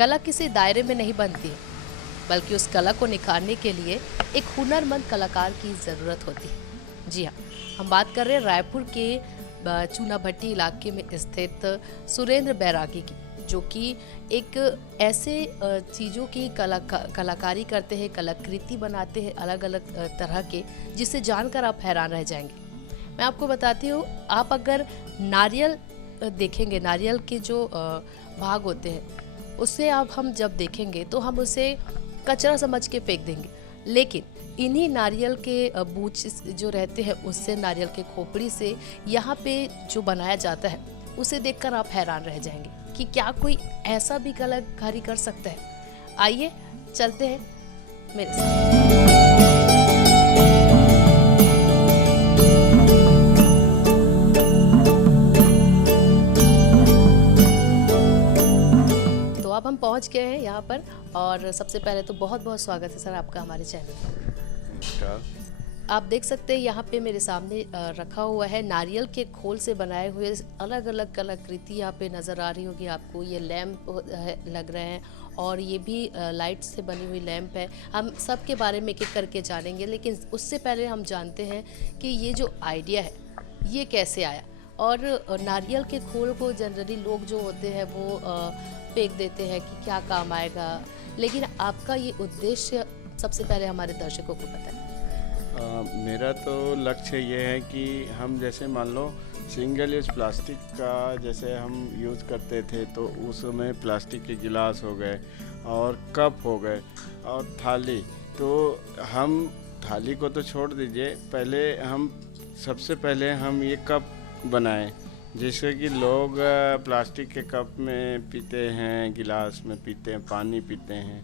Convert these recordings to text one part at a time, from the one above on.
कला किसी दायरे में नहीं बनती है, बल्कि उस कला को निखारने के लिए एक हुनरमंद कलाकार की ज़रूरत होती है। जी हाँ, हम बात कर रहे हैं रायपुर के चूनाभट्टी इलाके में स्थित सुरेंद्र बैरागी की, जो कि एक ऐसे चीज़ों की कलाकारी करते हैं, कलाकृति बनाते हैं अलग अलग तरह के, जिसे जानकर आप हैरान रह जाएंगे। मैं आपको बताती हूँ, आप अगर नारियल देखेंगे, नारियल के जो भाग होते हैं उससे हम जब देखेंगे तो हम उसे कचरा समझ के फेंक देंगे, लेकिन इन्हीं नारियल के बूच जो रहते हैं उससे, नारियल के खोपड़ी से यहाँ पे जो बनाया जाता है उसे देखकर आप हैरान रह जाएंगे कि क्या कोई ऐसा भी कलाकारी कर सकता है। आइए चलते हैं मेरे साथ। तो अब हम पहुंच गए हैं यहाँ पर, और सबसे पहले तो बहुत बहुत स्वागत है सर आपका हमारे चैनल पर। आप देख सकते हैं यहाँ पे मेरे सामने रखा हुआ है नारियल के खोल से बनाए हुए अलग अलग कलाकृति यहाँ पे नज़र आ रही होगी आपको। ये लैंप लग रहे हैं और ये भी लाइट से बनी हुई लैंप है। हम सब के बारे में एक एक करके जानेंगे, लेकिन उससे पहले हम जानते हैं कि ये जो आइडिया है ये कैसे आया। और नारियल के खोल को जनरली लोग जो होते हैं वो फेंक देते हैं कि क्या काम आएगा, लेकिन आपका ये उद्देश्य सबसे पहले हमारे दर्शकों को बताएं। मेरा तो लक्ष्य ये है कि हम जैसे मान लो सिंगल यूज प्लास्टिक का जैसे हम यूज़ करते थे, तो उसमें प्लास्टिक के गिलास हो गए और कप हो गए और थाली, तो हम थाली को तो छोड़ दीजिए, पहले हम सबसे पहले हम ये कप बनाएं, जिससे कि लोग प्लास्टिक के कप में पीते हैं, गिलास में पीते हैं, पानी पीते हैं।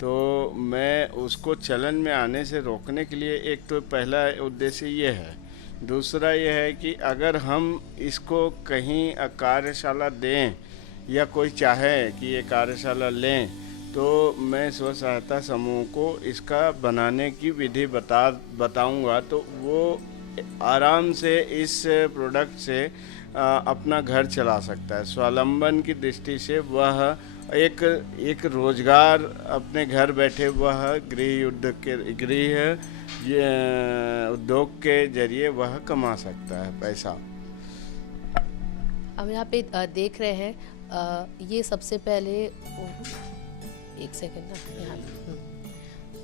तो मैं उसको चलन में आने से रोकने के लिए एक तो पहला उद्देश्य ये है। दूसरा ये है कि अगर हम इसको कहीं कार्यशाला दें या कोई चाहे कि ये कार्यशाला लें, तो मैं स्व सहायता समूह को इसका बनाने की विधि बताऊंगा, तो वो आराम से इस प्रोडक्ट से अपना घर चला सकता है। स्वावलंबन की दृष्टि से वह एक रोजगार अपने घर बैठे वह गृह उद्योग के जरिए वह कमा सकता है पैसा। हम यहाँ पे देख रहे हैं, ये सबसे पहले एक सेकंड ना, यहाँ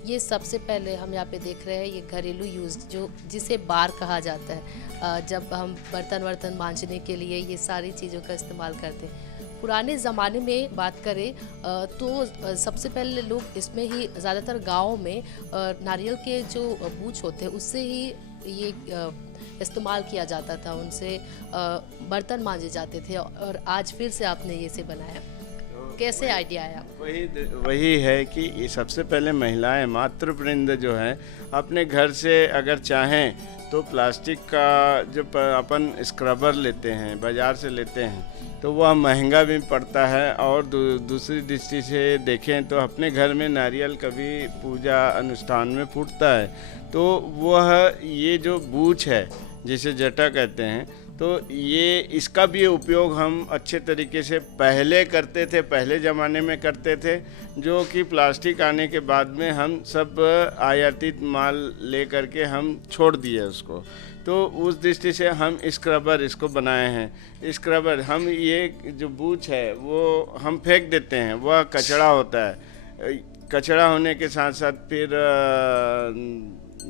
ये सबसे पहले हम यहाँ पे देख रहे हैं ये घरेलू यूज़ जो जिसे बार कहा जाता है। जब हम बर्तन मांजने के लिए ये सारी चीज़ों का इस्तेमाल करते हैं। पुराने ज़माने में बात करें तो सबसे पहले लोग इसमें ही ज़्यादातर गाँव में नारियल के जो बूच होते हैं उससे ही ये इस्तेमाल किया जाता था, उनसे बर्तन मांजे जाते थे। और आज फिर से आपने ये से बनाया, कैसे आइडिया आया? वही है कि ये सबसे पहले महिलाएं, मातृवृंद जो है, अपने घर से अगर चाहें तो प्लास्टिक का जो अपन स्क्रबर लेते हैं, बाज़ार से लेते हैं, तो वह महंगा भी पड़ता है। और दूसरी दृष्टि से देखें तो अपने घर में नारियल कभी पूजा अनुष्ठान में फूटता है, तो वह ये जो बूच है जिसे जटा कहते हैं, तो ये इसका भी उपयोग हम अच्छे तरीके से पहले करते थे, पहले ज़माने में करते थे, जो कि प्लास्टिक आने के बाद में हम सब आयातित माल ले करके हम छोड़ दिए उसको। तो उस दृष्टि से हम स्क्रबर इसको बनाए हैं। स्क्रबर हम ये जो बूच है वो हम फेंक देते हैं, वह कचरा होता है। कचरा होने के साथ साथ फिर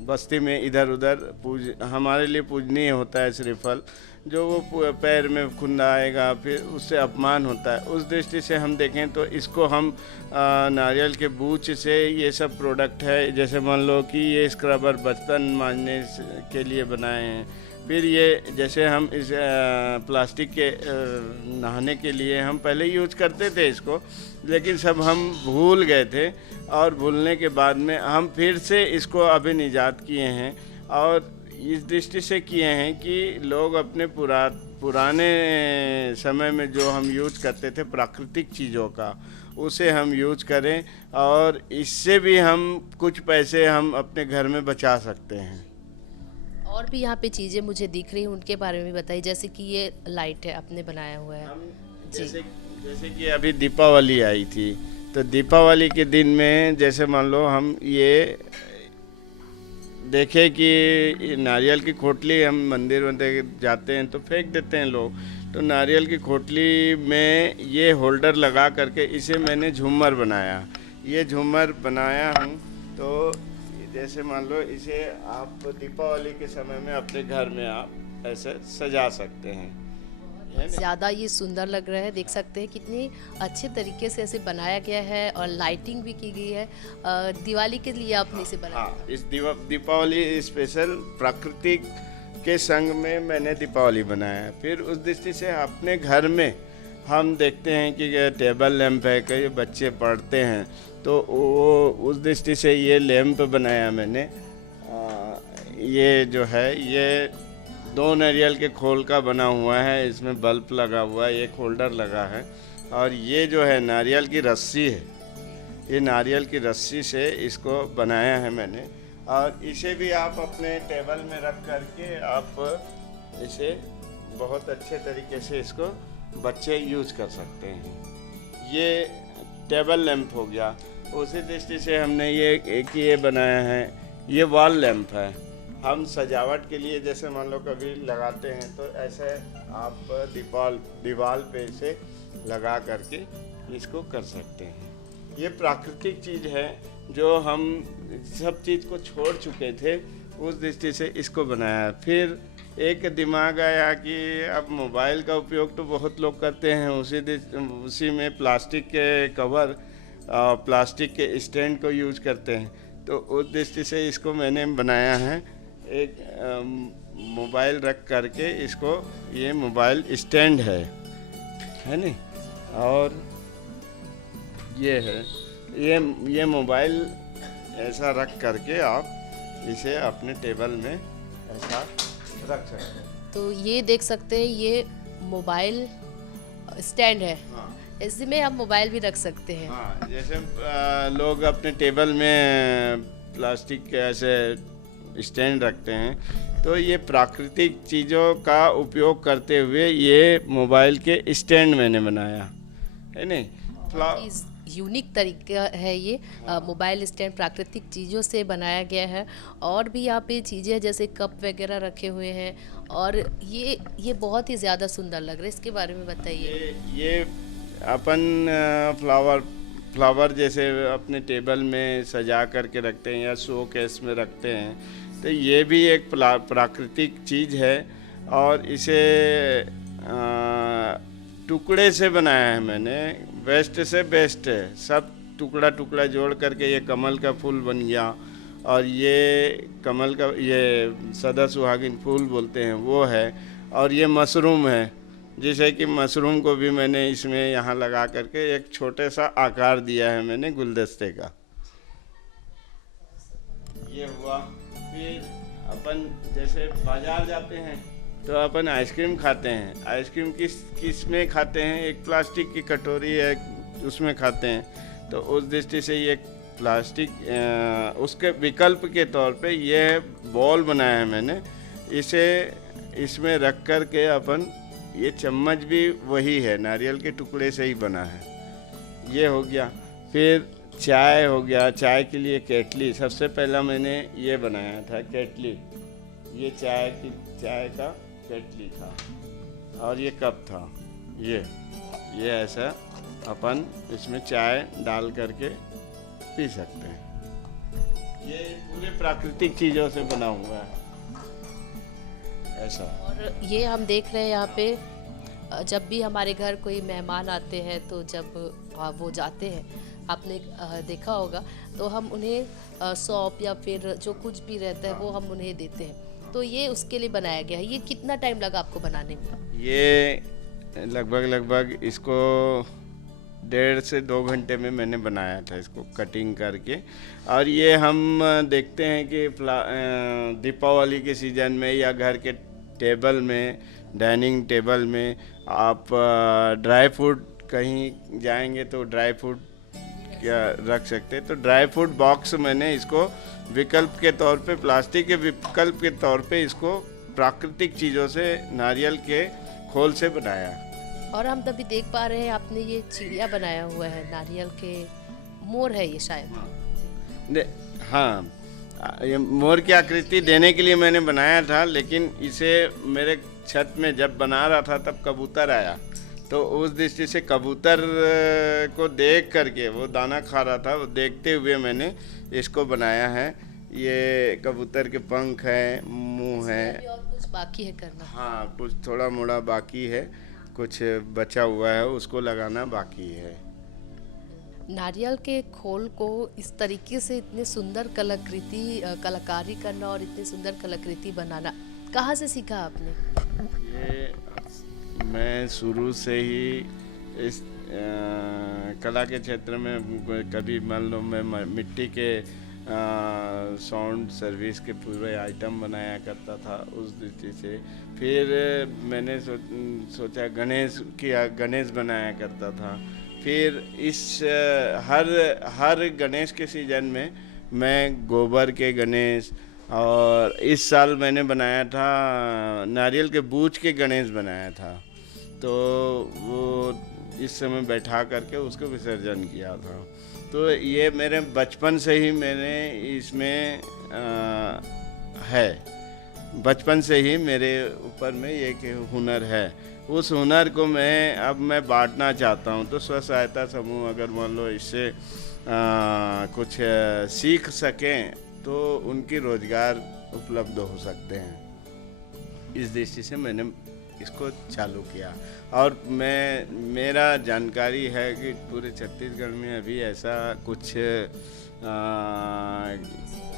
बस्ती में इधर उधर हमारे लिए पूजनीय होता है श्रीफल, जो वो पैर में खुंदा आएगा, फिर उससे अपमान होता है। उस दृष्टि से हम देखें तो इसको हम नारियल के बूच से ये सब प्रोडक्ट है, जैसे मान लो कि ये स्क्रबर बर्तन मांजने के लिए बनाए हैं। फिर ये जैसे हम इस प्लास्टिक के नहाने के लिए हम पहले यूज करते थे इसको, लेकिन सब हम भूल गए थे, और भूलने के बाद में हम फिर से इसको अभी निजात किए हैं। और इस दृष्टि से किए हैं कि लोग अपने पुराने समय में जो हम यूज करते थे प्राकृतिक चीज़ों का, उसे हम यूज करें, और इससे भी हम कुछ पैसे हम अपने घर में बचा सकते हैं। और भी यहाँ पे चीज़ें मुझे दिख रही हैं, उनके बारे में बताइए। जैसे कि ये लाइट है, आपने बनाया हुआ है। जैसे कि अभी दीपावली आई थी, तो दीपावली के दिन में जैसे मान लो हम ये देखे कि नारियल की खोटली हम मंदिर में जाते हैं तो फेंक देते हैं लोग, तो नारियल की खोटली में ये होल्डर लगा करके इसे मैंने झूमर बनाया। ये झूमर बनाया हूँ तो जैसे मान लो इसे आप दीपावली के समय में अपने घर में आप ऐसे सजा सकते हैं, है ना? ज़्यादा ये सुंदर लग रहा है, देख सकते हैं कितनी अच्छे तरीके से इसे बनाया गया है और लाइटिंग भी की गई है। दिवाली के लिए आपने इसे बनाया। हाँ, इस दीपावली स्पेशल प्राकृतिक के संग में मैंने दीपावली बनाया। फिर उस दृष्टि से अपने घर में हम देखते हैं कि टेबल लैंप है, कई बच्चे पढ़ते हैं तो वो उस दृष्टि से ये लैंप बनाया मैंने। ये जो है ये 2 नारियल के खोल का बना हुआ है, इसमें बल्ब लगा हुआ है, एक होल्डर लगा है, और ये जो है नारियल की रस्सी है, ये नारियल की रस्सी से इसको बनाया है मैंने। और इसे भी आप अपने टेबल में रख करके आप इसे बहुत अच्छे तरीके से इसको बच्चे यूज कर सकते हैं। ये टेबल लैंप हो गया। उसी दृष्टि से हमने ये एक ये बनाया है, ये वॉल लैंप है। हम सजावट के लिए जैसे मान लो कभी लगाते हैं तो ऐसे आप दीवार पे इसे लगा करके इसको कर सकते हैं। ये प्राकृतिक चीज़ है जो हम सब चीज़ को छोड़ चुके थे, उस दृष्टि से इसको बनाया। फिर एक दिमाग आया कि अब मोबाइल का उपयोग तो बहुत लोग करते हैं, उसी में प्लास्टिक के कवर, प्लास्टिक के स्टैंड को यूज करते हैं, तो उस दृष्टि से इसको मैंने बनाया है। एक मोबाइल रख करके इसको, ये मोबाइल स्टैंड है नी, और ये है ये मोबाइल ऐसा रख करके आप इसे अपने टेबल में ऐसा रख सकते हैं। तो ये देख सकते हैं ये मोबाइल स्टैंड है। हाँ, इसमें हम मोबाइल भी रख सकते हैं। हाँ, जैसे लोग अपने टेबल में प्लास्टिक के ऐसे स्टैंड रखते हैं, तो ये प्राकृतिक चीज़ों का उपयोग करते हुए ये मोबाइल के स्टैंड मैंने बनाया है नहीं। यूनिक तरीका है ये। मोबाइल स्टैंड प्राकृतिक चीज़ों से बनाया गया है। और भी यहाँ पे चीज़ें जैसे कप वगैरह रखे हुए हैं, और ये बहुत ही ज़्यादा सुंदर लग रहा है, इसके बारे में बताइए। ये अपन फ्लावर जैसे अपने टेबल में सजा करके रखते हैं या शो केस में रखते हैं, तो ये भी एक प्राकृतिक चीज़ है। और इसे टुकड़े से बनाया है मैंने, बेस्ट से बेस्ट है, सब टुकड़ा टुकड़ा जोड़ करके ये कमल का फूल बन गया। और ये कमल का, ये सदा सुहागिन फूल बोलते हैं, वो है। और ये मशरूम है, जैसे कि मशरूम को भी मैंने इसमें यहाँ लगा करके एक छोटे सा आकार दिया है मैंने गुलदस्ते का। ये हुआ। फिर अपन जैसे बाजार जाते हैं तो अपन आइसक्रीम खाते हैं। आइसक्रीम किस में खाते हैं? एक प्लास्टिक की कटोरी है, उसमें खाते हैं। तो उस दृष्टि से ये प्लास्टिक, उसके विकल्प के तौर पे ये बॉल बनाया है मैंने। इसे इसमें रख कर के अपन, ये चम्मच भी वही है, नारियल के टुकड़े से ही बना है। ये हो गया। फिर चाय हो गया, चाय के लिए केटली, सबसे पहला मैंने ये बनाया था केटली। ये चाय का केटली था, और ये कप था। ये ऐसा अपन इसमें चाय डाल करके पी सकते हैं। ये पूरे प्राकृतिक चीज़ों से बना हुआ है ऐसा। और ये हम देख रहे हैं यहाँ पे, जब भी हमारे घर कोई मेहमान आते हैं तो जब वो जाते हैं, आपने देखा होगा, तो हम उन्हें सौंफ या फिर जो कुछ भी रहता है वो हम उन्हें देते हैं। तो ये उसके लिए बनाया गया है। ये कितना टाइम लगा आपको बनाने में? ये लगभग इसको 1.5 से 2 घंटे में मैंने बनाया था, इसको कटिंग करके। और ये हम देखते हैं कि दीपावली के सीज़न में या घर के टेबल में, डाइनिंग टेबल में आप ड्राई फ्रूट, कहीं जाएंगे तो ड्राई फ्रूट क्या रख सकते हैं। तो ड्राई फ्रूट बॉक्स मैंने इसको विकल्प के तौर पे, प्लास्टिक के विकल्प के तौर पे इसको प्राकृतिक चीज़ों से, नारियल के खोल से बनाया। और हम तभी देख पा रहे हैं आपने ये चिड़िया बनाया हुआ है नारियल के मोर है ये शायद। हाँ, ये मोर की आकृति देने के लिए मैंने बनाया था, लेकिन इसे मेरे छत में जब बना रहा था तब कबूतर आया, तो उस दृष्टि से कबूतर को देख करके, वो दाना खा रहा था, वो देखते हुए मैंने इसको बनाया है। ये कबूतर के पंख हैं, मुंह है। अभी और कुछ बाकी है करना? हाँ, कुछ थोड़ा मोड़ा बाकी है, कुछ बचा हुआ है, उसको लगाना बाकी है। नारियल के खोल को इस तरीके से इतने सुंदर कलाकारी करना और इतनी सुंदर कलाकृति बनाना कहाँ से सीखा आपने? ये मैं शुरू से ही इस कला के क्षेत्र में, कभी मान लो मैं मिट्टी के साउंड सर्विस के पूरे आइटम बनाया करता था उस दृष्टि से। फिर मैंने सोचा गणेश बनाया करता था। फिर इस हर गणेश के सीजन में मैं गोबर के गणेश, और इस साल मैंने बनाया था नारियल के बूच के गणेश बनाया था, तो वो इस समय बैठा करके उसको विसर्जन किया था। तो ये मेरे बचपन से ही मैंने इसमें है, बचपन से ही मेरे ऊपर में ये हुनर है। उस हुनर को मैं बांटना चाहता हूँ। तो स्व सहायता समूह अगर मान लो इससे कुछ सीख सकें तो उनकी रोजगार उपलब्ध हो सकते हैं। इस दृष्टि से मैंने इसको चालू किया। और मेरा जानकारी है कि पूरे छत्तीसगढ़ में अभी ऐसा कुछ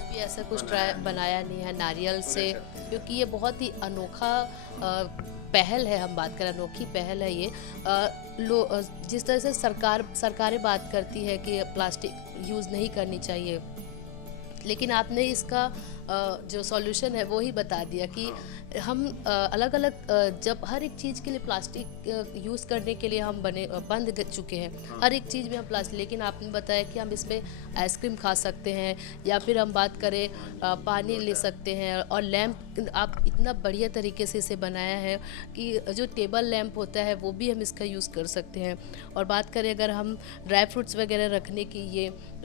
भी ऐसा कुछ ट्राई बनाया नहीं है नारियल से, क्योंकि ये बहुत ही अनोखा पहल है। हम बात करें अनोखी पहल है ये। जिस तरह से सरकारें बात करती है कि प्लास्टिक यूज़ नहीं करनी चाहिए, लेकिन आपने इसका जो सॉल्यूशन है वो ही बता दिया कि हम अलग अलग जब हर एक चीज़ के लिए प्लास्टिक यूज़ करने के लिए हम बंद कर चुके हैं। हर एक चीज़ में हम प्लास्टिक, लेकिन आपने बताया कि हम इसमें आइसक्रीम खा सकते हैं, या फिर हम बात करें पानी ले सकते हैं। और लैंप आप इतना बढ़िया तरीके से इसे बनाया है कि जो टेबल लैंप होता है वो भी हम इसका यूज़ कर सकते हैं। और बात करें अगर हम ड्राई फ्रूट्स वगैरह रखने की,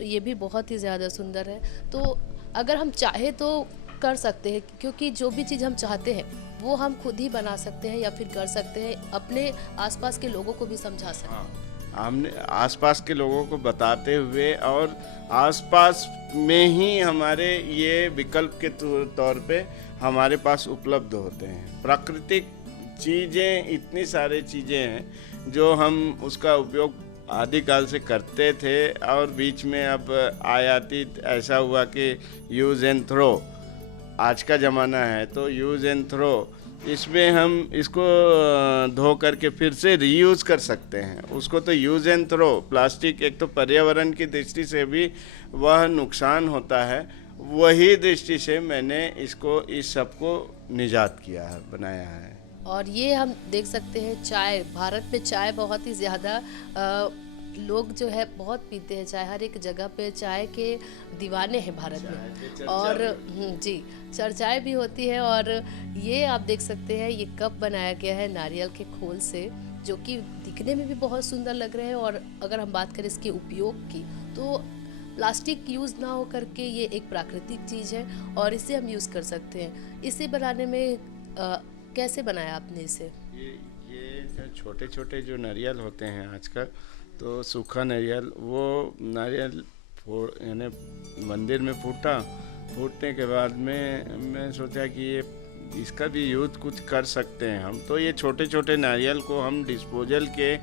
ये भी बहुत ही ज़्यादा सुंदर है। तो अगर हम चाहे तो कर सकते हैं, क्योंकि जो भी चीज़ हम चाहते हैं वो हम खुद ही बना सकते हैं या फिर कर सकते हैं, अपने आसपास के लोगों को भी समझा सकते हैं। हमने आसपास के लोगों को बताते हुए, और आसपास में ही हमारे ये विकल्प के तौर पे हमारे पास उपलब्ध होते हैं। प्राकृतिक चीज़ें, इतनी सारी चीज़ें हैं जो हम उसका उपयोग आदिकाल से करते थे, और बीच में अब आयातित ऐसा हुआ कि यूज़ एंड थ्रो आज का ज़माना है, तो यूज़ एंड थ्रो, इसमें हम इसको धो करके फिर से रीयूज़ कर सकते हैं उसको। तो यूज़ एंड थ्रो प्लास्टिक एक तो पर्यावरण की दृष्टि से भी वह नुकसान होता है, वही दृष्टि से मैंने इसको इस सब को निजात किया है, बनाया है। और ये हम देख सकते हैं चाय, भारत में चाय बहुत ही ज़्यादा लोग जो है बहुत पीते हैं चाय। हर एक जगह पे चाय के दीवाने हैं भारत में। और जी, चर्चाएं भी होती है। और ये आप देख सकते हैं ये कप बनाया गया है नारियल के खोल से, जो कि दिखने में भी बहुत सुंदर लग रहे हैं। और अगर हम बात करें इसके उपयोग की, तो प्लास्टिक यूज़ ना हो करके ये एक प्राकृतिक चीज़ है और इसे हम यूज़ कर सकते हैं। इसे बनाने में कैसे बनाया आपने इसे? ये जो छोटे छोटे जो नारियल होते हैं आजकल, तो सूखा नारियल, वो नारियल यानी मंदिर में फूटने के बाद में मैं सोचा कि ये इसका भी यूज़ कुछ कर सकते हैं हम। तो ये छोटे छोटे नारियल को हम डिस्पोजल के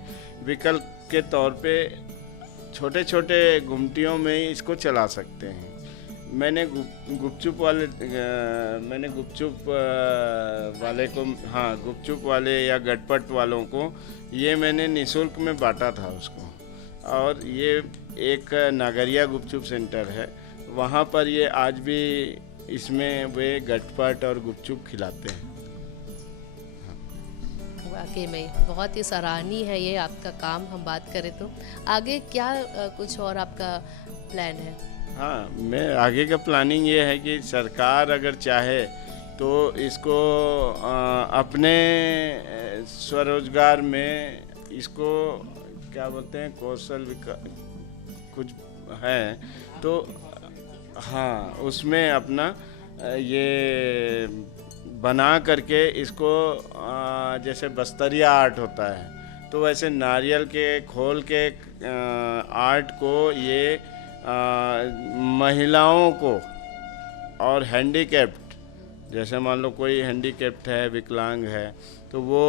विकल्प के तौर पे छोटे छोटे गुमटियों में इसको चला सकते हैं। मैंने गुपचुप वाले या गटपट वालों को ये मैंने निःशुल्क में बांटा था उसको। और ये एक नागरिया गुपचुप सेंटर है, वहाँ पर ये आज भी इसमें वे गटपट और गुपचुप खिलाते हैं। वाकई में बहुत ही सराहनीय है ये आपका काम। हम बात करें तो आगे क्या कुछ और आपका प्लान है? हाँ, मैं आगे का प्लानिंग ये है कि सरकार अगर चाहे तो इसको अपने स्वरोजगार में इसको क्या बोलते हैं, कौशल विकास, कुछ है तो हाँ, उसमें अपना ये बना करके इसको जैसे बस्तरिया आर्ट होता है, तो वैसे नारियल के खोल के आर्ट को ये महिलाओं को और हैंडीकैप्ड, जैसे मान लो कोई हैंडीकैप्ड है, विकलांग है, तो वो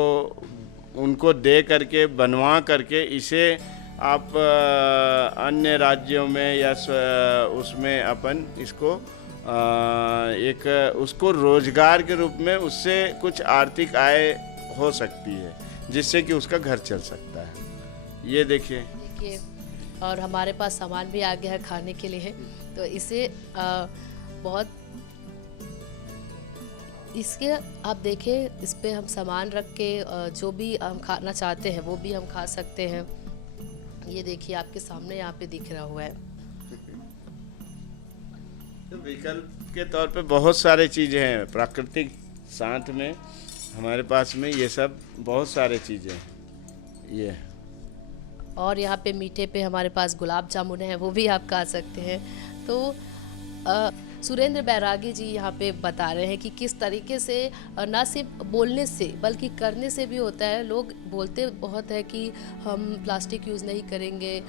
उनको दे करके बनवा करके इसे आप अन्य राज्यों में या उसमें अपन इसको एक उसको रोजगार के रूप में उससे कुछ आर्थिक आय हो सकती है, जिससे कि उसका घर चल सकता है। ये देखिए और हमारे पास सामान भी आ गया है खाने के लिए, तो इसे बहुत इसके आप देखें, इस पे हम सामान रख के जो भी हम खाना चाहते हैं वो भी हम खा सकते हैं। ये देखिए आपके सामने यहाँ पे दिख रहा हुआ है। तो विकल्प के तौर पे बहुत सारे चीज़ें हैं प्राकृतिक, साथ में हमारे पास में ये सब बहुत सारे चीज़ें हैं। ये और यहाँ पे मीठे पे हमारे पास गुलाब जामुन है, वो भी आप खा सकते हैं। तो सुरेंद्र बैरागी जी यहाँ पे बता रहे हैं कि किस तरीके से ना सिर्फ बोलने से बल्कि करने से भी होता है। लोग बोलते बहुत है कि हम प्लास्टिक यूज़ नहीं करेंगे,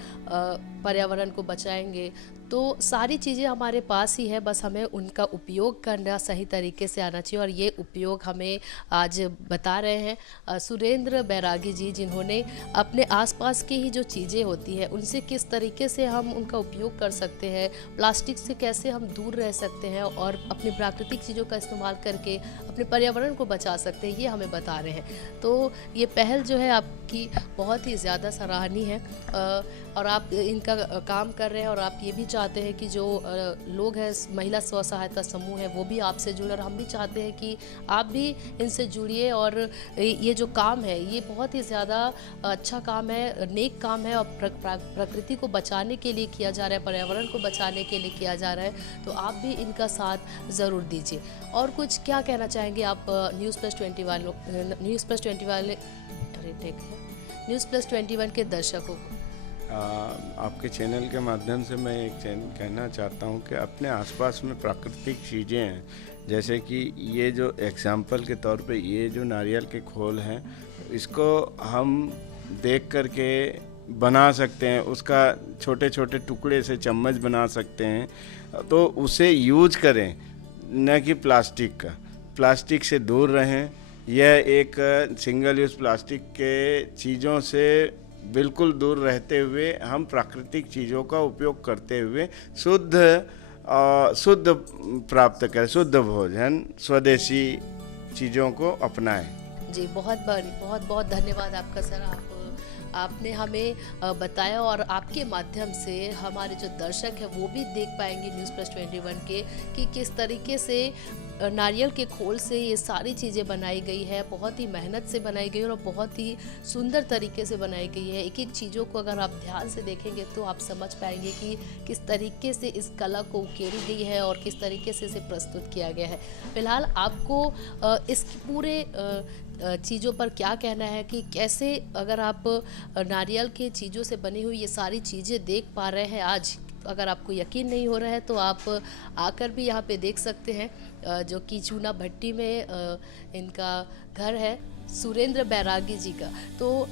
पर्यावरण को बचाएंगे, तो सारी चीज़ें हमारे पास ही है, बस हमें उनका उपयोग करना सही तरीके से आना चाहिए। और ये उपयोग हमें आज बता रहे हैं सुरेंद्र बैरागी जी, जिन्होंने अपने आसपास की ही जो चीज़ें होती हैं उनसे किस तरीके से हम उनका उपयोग कर सकते हैं, प्लास्टिक से कैसे हम दूर रह सकते हैं और अपनी प्राकृतिक चीज़ों का इस्तेमाल करके अपने पर्यावरण को बचा सकते हैं, ये हमें बता रहे हैं। तो ये पहल जो है आपकी बहुत ही ज़्यादा सराहनीय है और आप इनका काम कर रहे हैं और आप ये भी चाहते हैं कि जो लोग हैं, महिला स्व सहायता समूह है, वो भी आपसे जुड़े, और हम भी चाहते हैं कि आप भी इनसे जुड़िए। और ये जो काम है ये बहुत ही ज़्यादा अच्छा काम है, नेक काम है और प्रकृति को बचाने के लिए किया जा रहा है, पर्यावरण को बचाने के लिए किया जा रहा है, तो आप भी इनका साथ ज़रूर दीजिए। और कुछ क्या कहना चाहेंगे आप न्यूज़ प्लस 21 के दर्शकों को? आपके चैनल के माध्यम से मैं एक कहना चाहता हूँ कि अपने आसपास में प्राकृतिक चीज़ें हैं, जैसे कि ये जो एग्जाम्पल के तौर पे ये जो नारियल के खोल हैं, इसको हम देख करके बना सकते हैं, उसका छोटे छोटे टुकड़े से चम्मच बना सकते हैं, तो उसे यूज करें, न कि प्लास्टिक से दूर रहें। यह एक सिंगल यूज़ प्लास्टिक के चीज़ों से बिल्कुल दूर रहते हुए हम प्राकृतिक चीज़ों का उपयोग करते हुए शुद्ध प्राप्त करें, शुद्ध भोजन, स्वदेशी चीज़ों को अपनाएं। जी बहुत बहुत धन्यवाद आपका सर। आपने हमें बताया और आपके माध्यम से हमारे जो दर्शक हैं वो भी देख पाएंगे न्यूज़ प्लस 21 के कि किस तरीके से नारियल के खोल से ये सारी चीज़ें बनाई गई है, बहुत ही मेहनत से बनाई गई है और बहुत ही सुंदर तरीके से बनाई गई है। एक एक चीज़ों को अगर आप ध्यान से देखेंगे तो आप समझ पाएंगे कि किस तरीके से इस कला को उकेरी गई है और किस तरीके से इसे प्रस्तुत किया गया है। फिलहाल आपको इस पूरे चीज़ों पर क्या कहना है कि कैसे अगर आप नारियल के चीज़ों से बनी हुई ये सारी चीज़ें देख पा रहे हैं आज, अगर आपको यकीन नहीं हो रहा है तो आप आकर भी यहाँ पे देख सकते हैं, जो कि चूना भट्टी में इनका घर है सुरेंद्र बैरागी जी का। तो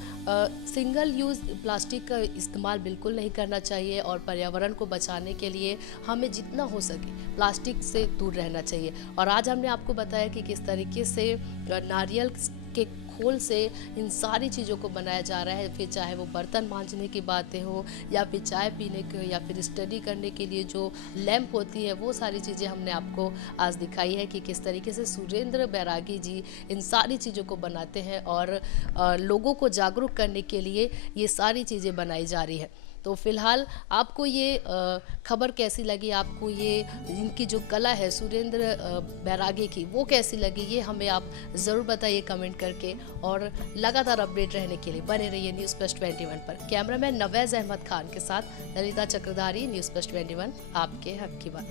सिंगल यूज़ प्लास्टिक का इस्तेमाल बिल्कुल नहीं करना चाहिए और पर्यावरण को बचाने के लिए हमें जितना हो सके प्लास्टिक से दूर रहना चाहिए। और आज हमने आपको बताया कि किस तरीके से नारियल के खोल से इन सारी चीज़ों को बनाया जा रहा है, फिर चाहे वो बर्तन मांजने की बातें हो या फिर चाय पीने के या फिर स्टडी करने के लिए जो लैंप होती है, वो सारी चीज़ें हमने आपको आज दिखाई है कि किस तरीके से सुरेंद्र बैरागी जी इन सारी चीज़ों को बनाते हैं और लोगों को जागरूक करने के लिए ये सारी चीज़ें बनाई जा रही है। तो फिलहाल आपको ये खबर कैसी लगी, आपको ये इनकी जो कला है सुरेंद्र बैरागी की वो कैसी लगी, ये हमें आप ज़रूर बताइए कमेंट करके। और लगातार अपडेट रहने के लिए बने रहिए न्यूज़ प्लस 21 पर। कैमरामैन नवैज़ अहमद खान के साथ ललिता चक्रधारी, न्यूज़ प्लस 21, आपके हक की बात।